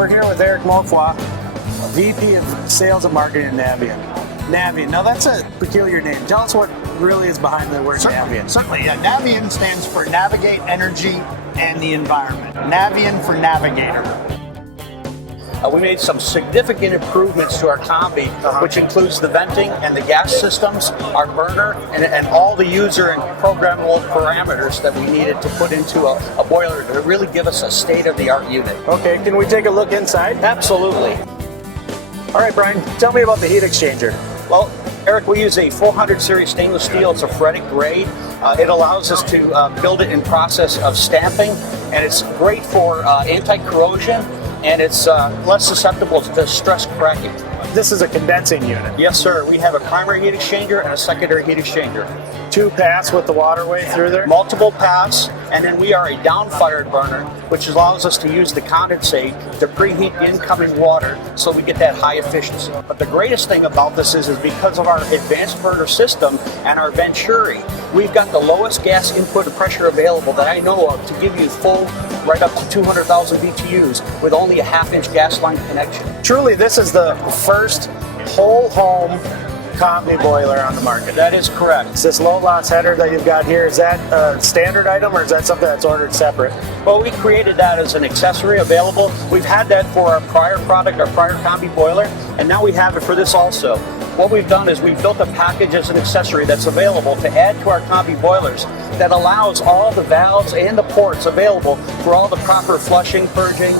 We're here with Eric Mofoy, VP of Sales and Marketing at Navien. Navien, now that's a peculiar name. Tell us what really is behind the word Navien. Certainly, yeah. Navien stands for Navigate Energy and the Environment. Navien for Navigator. We made some significant improvements to our combi, which includes the venting and the gas systems, our burner, and all the user and programmable parameters that we needed to put into a boiler to really give us a state-of-the-art unit. Okay, can we take a look inside? Absolutely. All right, Brian, tell me about the heat exchanger. Well, Eric, we use a 400 series stainless steel. It's a ferritic grade. It allows us to build it in process of stamping, and it's great for anti-corrosion, and it's less susceptible to stress cracking. This is a condensing unit. Yes, sir. We have a primary heat exchanger and a secondary heat exchanger. 2 pass with the waterway through there? Multiple pass, and then we are a down-fired burner, which allows us to use the condensate to preheat the incoming water so we get that high efficiency. But the greatest thing about this is because of our advanced burner system and our Venturi, we've got the lowest gas input pressure available that I know of to give you full right up to 200,000 BTUs with only a half-inch gas line connection. Truly, this is the first whole home combi boiler on the market. That is correct. Is this low loss header that you've got here, is that a standard item or is that something that's ordered separate? Well, we created that as an accessory available. We've had that for our prior product, our prior combi boiler, and now we have it for this also. What we've done is we've built a package as an accessory that's available to add to our combi boilers that allows all the valves and the ports available for all the proper flushing, purging,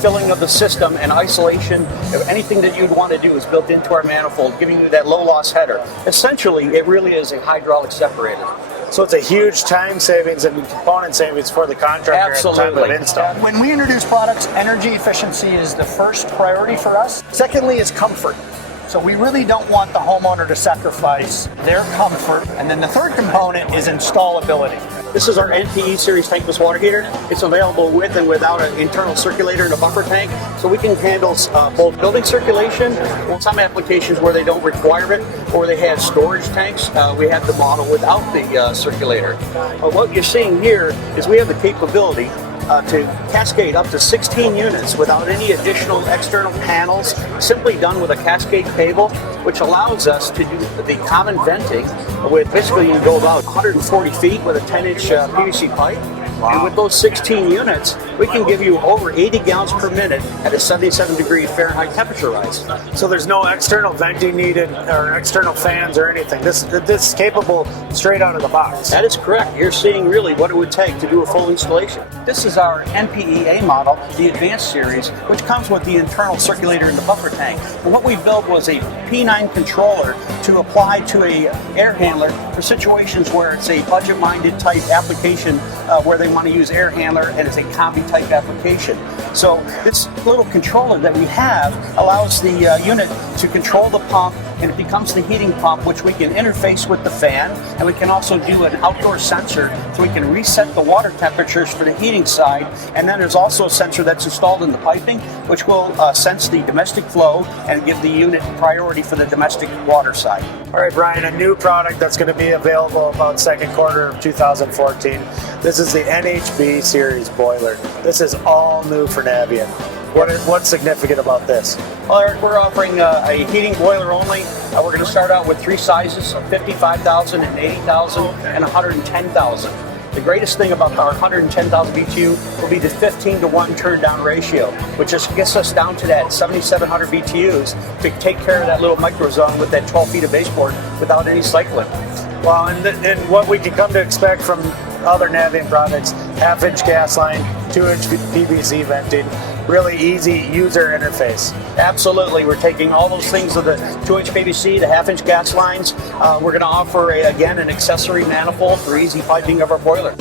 filling of the system, and isolation. Anything that you'd want to do is built into our manifold, giving you that low loss header. Essentially, it really is a hydraulic separator. So it's a huge time savings and component savings for the contractor Absolutely. at the time of install. When we introduce products, energy efficiency is the first priority for us. Secondly is comfort. So we really don't want the homeowner to sacrifice their comfort. And then the third component is installability. This is our NPE Series tankless water heater. It's available with and without an internal circulator and a buffer tank, so we can handle both building circulation, or some applications where they don't require it, or they have storage tanks. We have the model without the circulator. What you're seeing here is we have the capability to cascade up to 16 units without any additional external panels, simply done with a cascade cable, which allows us to do the common venting with, basically you can go about 140 feet with a 10-inch PVC pipe. Wow. And with those 16 units, we can give you over 80 gallons per minute at a 77-degree Fahrenheit temperature rise. So there's no external venting needed or external fans or anything. This is capable straight out of the box. That is correct. You're seeing really what it would take to do a full installation. This is our NPEA model, the Advanced Series, which comes with the internal circulator and the buffer tank. And what we built was a P9 controller to apply to a air handler for situations where it's a budget-minded type application where they want to use air handler and it's a combi type application. So this little controller that we have allows the unit to control the pump, and it becomes the heating pump, which we can interface with the fan, and we can also do an outdoor sensor so we can reset the water temperatures for the heating side. And then there's also a sensor that's installed in the piping, which will sense the domestic flow and give the unit priority for the domestic water side. All right, Brian, a new product that's going to be available about second quarter of 2014. This is the Nhb Series Boiler. This is all new for Navien. What's significant about this? Well, Eric, we're offering a heating boiler only. We're going to start out with 3 sizes of 55,000 and 80,000 and 110,000. The greatest thing about our 110,000 BTU will be the 15-to-1 turn down ratio, which just gets us down to that 7,700 BTUs to take care of that little micro zone with that 12 feet of baseboard without any cycling. Well, and what we can come to expect from other Navien products, half-inch gas line, 2-inch PVC venting, really easy user interface. Absolutely. We're taking all those things of the 2-inch PVC, the half-inch gas lines. We're going to offer, again, an accessory manifold for easy piping of our boiler.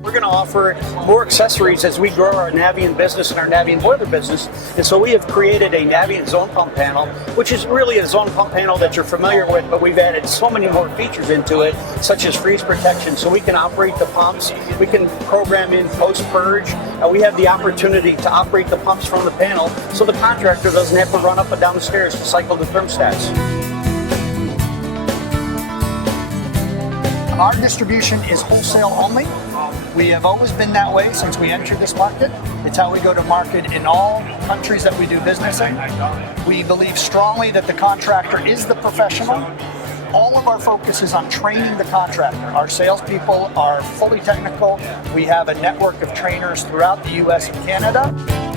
We're going to offer more accessories as we grow our Navien business and our Navien boiler business. And so we have created a Navien zone pump panel, which is really a zone pump panel that you're familiar with, but we've added so many more features into it, such as freeze protection, so we can operate the pumps. We can program in post-purge. We have the opportunity to operate the pumps from the panel, so the contractor doesn't have to run up and down the stairs to cycle the thermostats. Our distribution is wholesale only. We have always been that way since we entered this market. It's how we go to market in all countries that we do business in. We believe strongly that the contractor is the professional. All of our focus is on training the contractor. Our salespeople are fully technical. We have a network of trainers throughout the US and Canada.